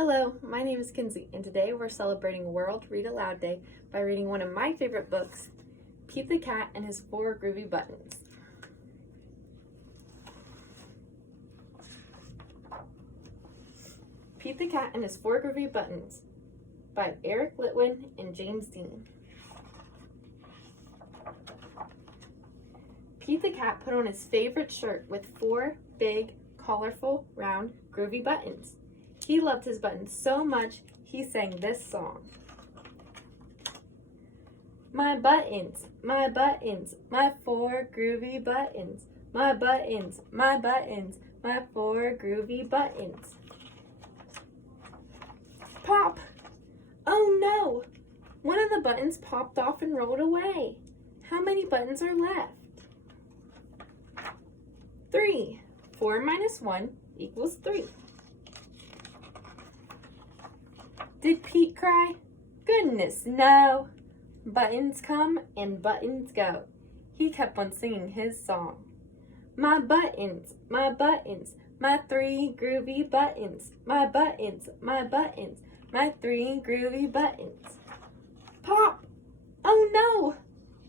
Hello, my name is Kinsey, and today we're celebrating World Read Aloud Day by reading one of my favorite books, Pete the Cat and His 4 Groovy Buttons. Pete the Cat and His 4 Groovy Buttons by Eric Litwin and James Dean. Pete the Cat put on his favorite shirt with 4 big, colorful, round, groovy buttons. He loved his buttons so much, he sang this song. My buttons, my 4 groovy buttons. My buttons, my 4 groovy buttons. Pop! Oh no! One of the buttons popped off and rolled away. How many buttons are left? 3. 4 minus 1 equals 3. Did Pete cry? Goodness, no. Buttons come and buttons go. He kept on singing his song. My buttons, my 3 groovy buttons. My buttons, my 3 groovy buttons. Pop! Oh no!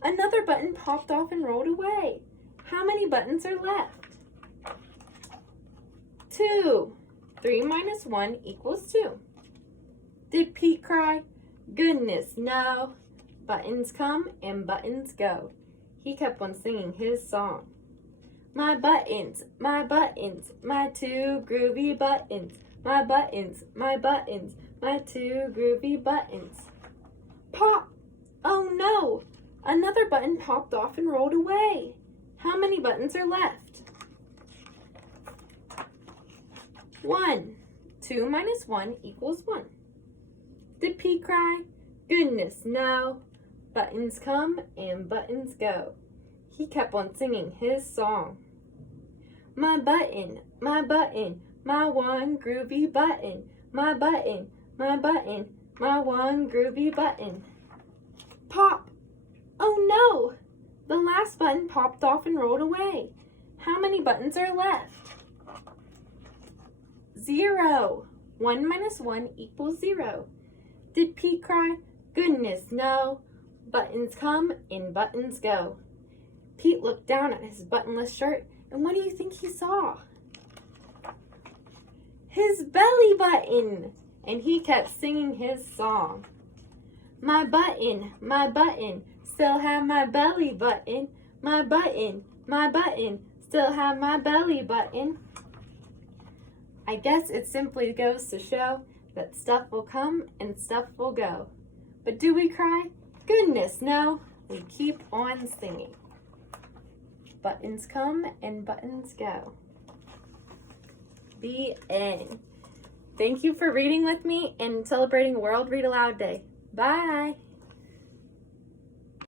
Another button popped off and rolled away. How many buttons are left? 2. 3 minus 1 equals 2. Did Pete cry? Goodness, no. Buttons come and buttons go. He kept on singing his song. My buttons, my 2 groovy buttons. My buttons, my 2 groovy buttons. Pop! Oh no! Another button popped off and rolled away. How many buttons are left? 1. 2 minus 1 equals 1. Did Pete cry? Goodness, no. Buttons come and buttons go. He kept on singing his song. My button, my 1 groovy button. My button, my 1 groovy button. Pop! Oh no! The last button popped off and rolled away. How many buttons are left? 0. 1 minus 1 equals 0. Did Pete cry? Goodness, no. Buttons come and buttons go. Pete looked down at his buttonless shirt, and what do you think he saw? His belly button! And he kept singing his song. My button, still have my belly button. My button, still have my belly button. I guess it simply goes to show that stuff will come and stuff will go. But do we cry? Goodness, no. We keep on singing. Buttons come and buttons go. The end. Thank you for reading with me and celebrating World Read Aloud Day. Bye.